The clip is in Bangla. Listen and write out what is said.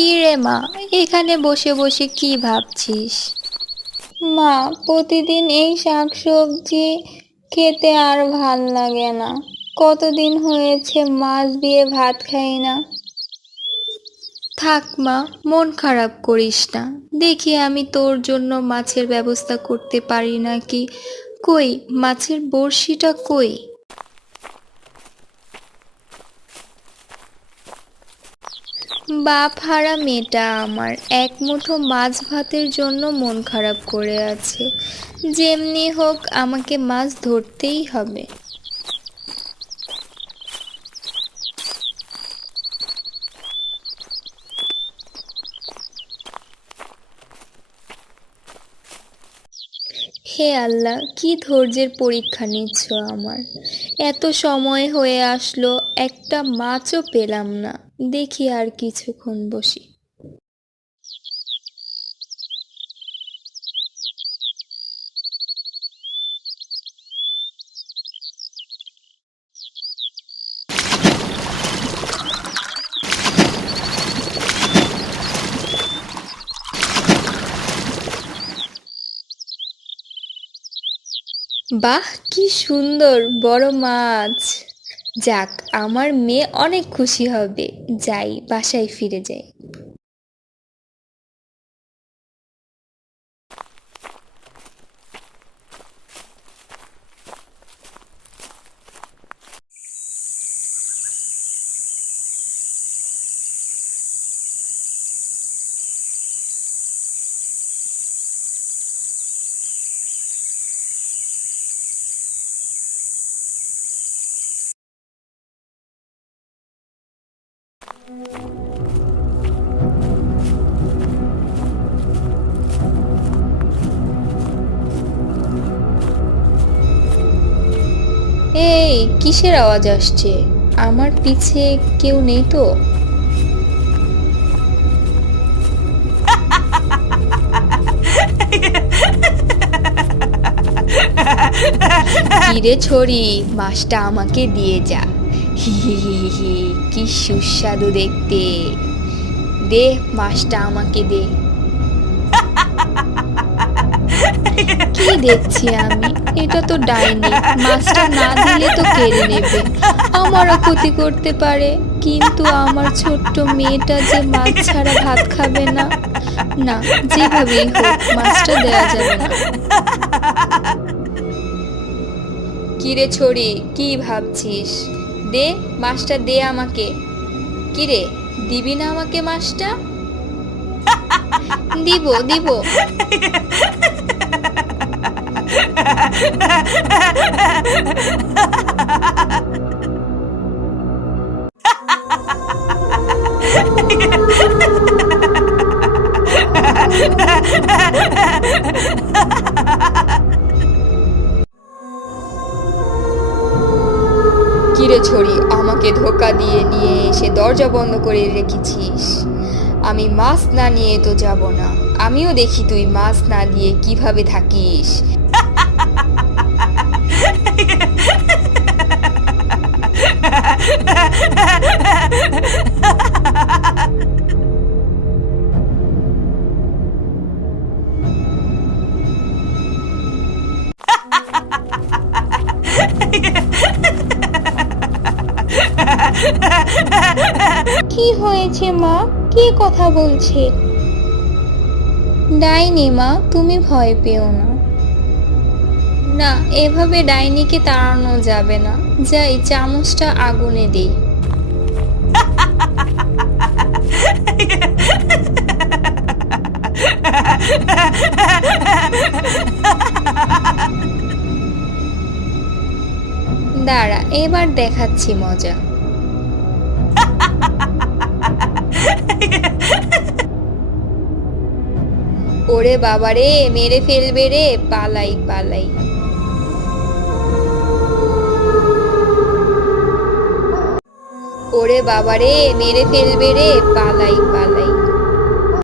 কি রে মা, এখানে বসে বসে কি ভাবছিস? মা, প্রতিদিন এই শাকসবজি খেতে আর ভাল লাগে না। কতদিন হয়েছে মাছ দিয়ে ভাত খাই না। থাক মা, মন খারাপ করিস না। দেখি আমি তোর জন্য মাছের ব্যবস্থা করতে পারি নাকি। কই মাছের বড়শিটা কই? বাপ হারা মেয়েটা আমার এক মুঠো মাছ ভাতের জন্য মন খারাপ করে আছে। যেমনি হোক আমাকে মাছ ধরতেই হবে। হে আল্লাহ, কি ধৈর্যের পরীক্ষা নিচ্ছ আমার। এত সময় হয়ে আসলো, একটা মাছও পেলাম না। দেখি আর কিছুক্ষণ বসি। বাহ, কি সুন্দর বড় মাছ! যাক, আমার মেয়ে অনেক খুশি হবে। যাই, বাসায় ফিরে যাই। এই, কিসের আওয়াজ আসছে? আমার পিছে কেউ নেই তো? কিরে ছড়ি, মাছটা আমাকে দিয়ে যা। হি হি হি হি হি, কি সুস্বাদু দেখতে। দে, মাছটা আমাকে দে। কি দেখছি আমি? এটা তো ডাইনি। মাছটা না দিলে তো কেড়ে নেবে, আমারও ক্ষতি করতে পারে। কিন্তু আমার ছোট্ট মেয়েটা যে মাছ ছাড়া ভাত খাবে না। না, যেভাবেই হোক মাছটা দেয়া যাবে না। কিরে ছড়ি, কি ভাবছিস? দে, মাছটা দে আমাকে। কিরে, দিবি না আমাকে মাছটা? দিব দিব। কিরে ছড়ি, আমাকে ধোকা দিয়ে নিয়ে এসে দরজা বন্ধ করে রেখেছিস। আমি মাছ না নিয়ে তো যাব না। আমিও দেখি তুই মাছ না দিয়ে কিভাবে থাকিস। কি হয়েছে মা? কি কথা বলছে? ডাইনি মা, তুমি ভয় পেও না। না, এভাবে ডাইনিকে তাড়ানো যাবে না। যাই, চামচটা আগুনে দিই। দাঁড়া, এবার দেখাচ্ছি মজা। ওরে বাবারে, মেরে ফেলবে রে, পালাই পালাই। ওরে বাবারে, মেরে ফেলবে রে, পালাই পালাই।